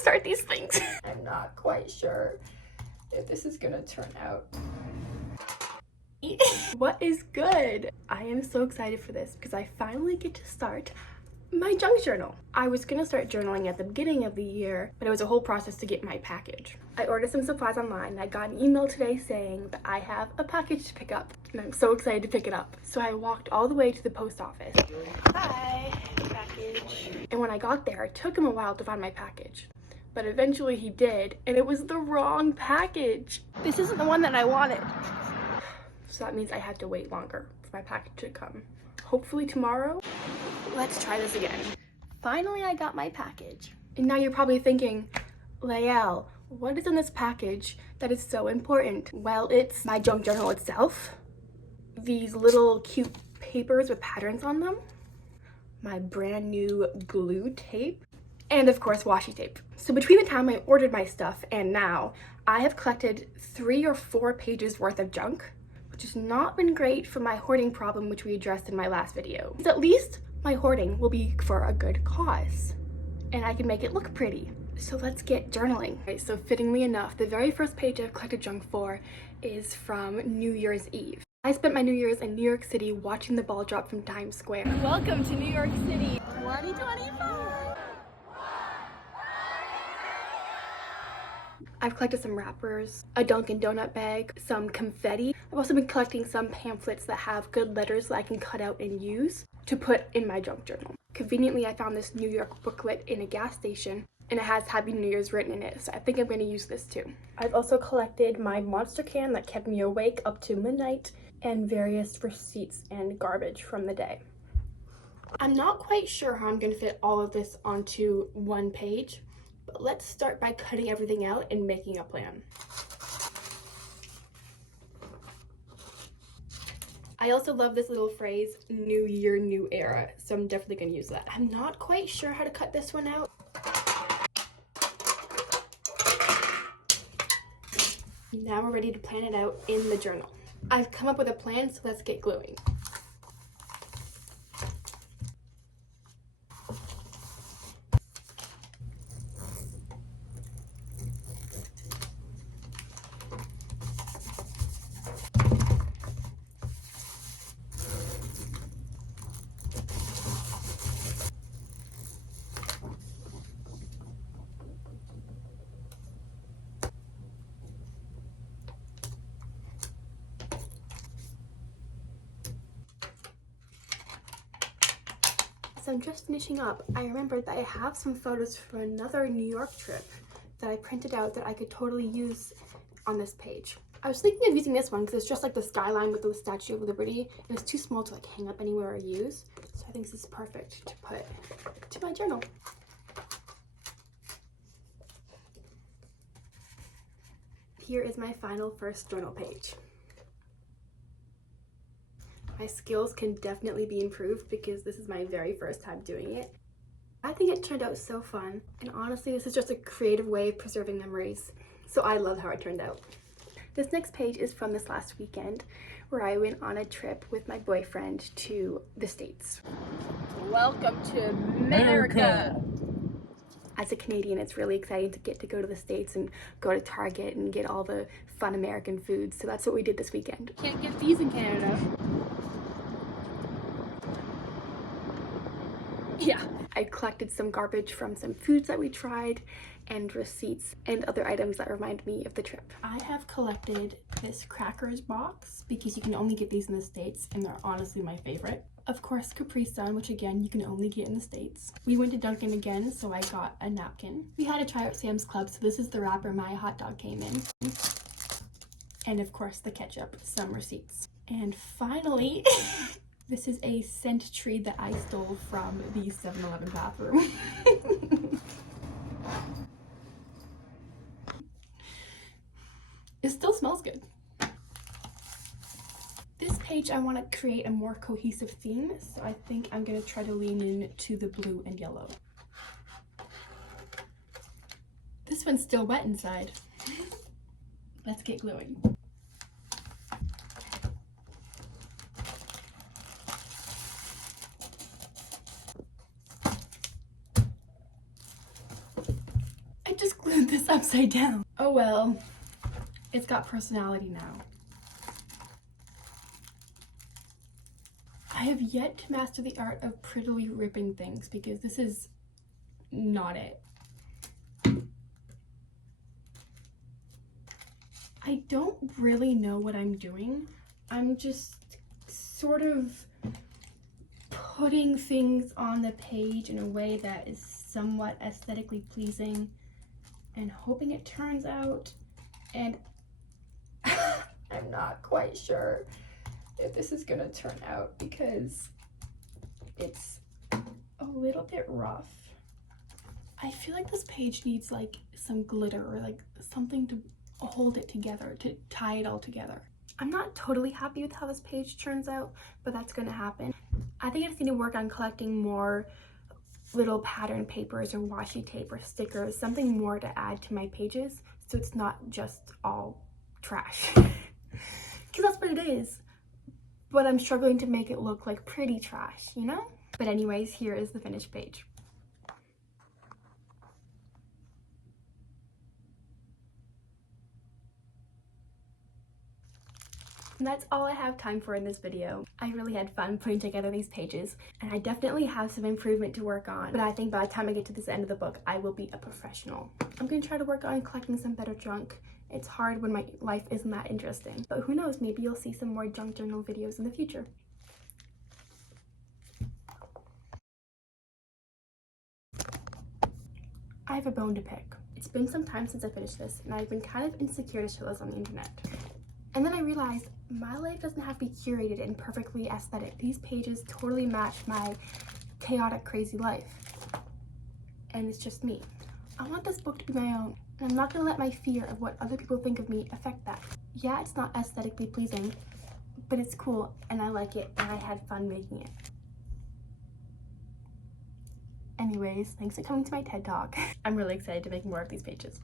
start these things. I'm not quite sure if this is gonna turn out. What is good? I am so excited for this because I finally get to start my junk journal. I was gonna start journaling at the beginning of the year, but it was a whole process to get my package. I ordered some supplies online and I got an email today saying that I have a package to pick up, and I'm so excited to pick it up. So I walked all the way to the post office. Hi, package. And when I got there, it took him a while to find my package, but eventually he did, and it was the wrong package. This isn't the one that I wanted. So that means I have to wait longer for my package to come. Hopefully tomorrow. Let's try this again. Finally, I got my package. And now you're probably thinking, Lael, what is in this package that is so important? Well, it's my junk journal itself, these little cute papers with patterns on them, my brand new glue tape, and of course washi tape. So between the time I ordered my stuff and now, I have collected 3 or 4 pages worth of junk, which has not been great for my hoarding problem, which we addressed in my last video. At least my hoarding will be for a good cause, and I can make it look pretty. So let's get journaling. Okay, so fittingly enough, the very first page I've collected junk for is from New Year's Eve. I spent my New Year's in New York City watching the ball drop from Times Square. Welcome to New York City 2024! I've collected some wrappers, a Dunkin' Donut bag, some confetti. I've also been collecting some pamphlets that have good letters that I can cut out and use to put in my junk journal. Conveniently, I found this New York booklet in a gas station, and it has Happy New Year's written in it, so I think I'm going to use this too. I've also collected my Monster can that kept me awake up to midnight, and various receipts and garbage from the day. I'm not quite sure how I'm going to fit all of this onto one page, but let's start by cutting everything out and making a plan. I also love this little phrase, new year, new era, so I'm definitely going to use that. I'm not quite sure how to cut this one out. Now we're ready to plan it out in the journal. I've come up with a plan, so let's get gluing. So I'm just finishing up. I remembered that I have some photos from another New York trip that I printed out that I could totally use on this page. I was thinking of using this one because it's just like the skyline with the Statue of Liberty, and it's too small to like hang up anywhere or use. So I think this is perfect to put to my journal. Here is my final first journal page. My skills can definitely be improved because this is my very first time doing it. I think it turned out so fun, and honestly this is just a creative way of preserving memories, so I love how it turned out. This next page is from this last weekend where I went on a trip with my boyfriend to the States. Welcome to America! As a Canadian, it's really exciting to get to go to the States and go to Target and get all the fun American foods, so that's what we did this weekend. Can't get these in Canada. Yeah, I collected some garbage from some foods that we tried and receipts and other items that remind me of the trip. I have collected this crackers box because you can only get these in the States and they're honestly my favorite. Of course, Capri Sun, which again, you can only get in the States. We went to Dunkin' again, so I got a napkin. We had to try out Sam's Club, so this is the wrapper my hot dog came in. And of course, the ketchup, some receipts. And finally, this is a scent tree that I stole from the 7-Eleven bathroom. It still smells good. This page, I want to create a more cohesive theme, so I think I'm going to try to lean into the blue and yellow. This one's still wet inside. Let's get gluing. just glued this upside down. Oh well, it's got personality now. I have yet to master the art of prettily ripping things because this is not it. I don't really know what I'm doing. I'm just sort of putting things on the page in a way that is somewhat aesthetically pleasing and hoping it turns out, and I'm not quite sure if this is gonna turn out because it's a little bit rough. I feel like this page needs like some glitter or like something to hold it together, to tie it all together. I'm not totally happy with how this page turns out, but that's gonna happen. I think I just need to work on collecting more little pattern papers or washi tape or stickers, something more to add to my pages so it's not just all trash. Because that's what it is. But I'm struggling to make it look like pretty trash, you know? But anyways, here is the finished page. And that's all I have time for in this video. I really had fun putting together these pages, and I definitely have some improvement to work on, but I think by the time I get to this end of the book, I will be a professional. I'm gonna try to work on collecting some better junk. It's hard when my life isn't that interesting, but who knows, maybe you'll see some more junk journal videos in the future. I have a bone to pick. It's been some time since I finished this, and I've been kind of insecure to show this on the internet. And then I realized my life doesn't have to be curated and perfectly aesthetic. These pages totally match my chaotic, crazy life. And it's just me. I want this book to be my own, and I'm not gonna let my fear of what other people think of me affect that. Yeah, it's not aesthetically pleasing, but it's cool, and I like it, and I had fun making it. Anyways, thanks for coming to my TED Talk. I'm really excited to make more of these pages.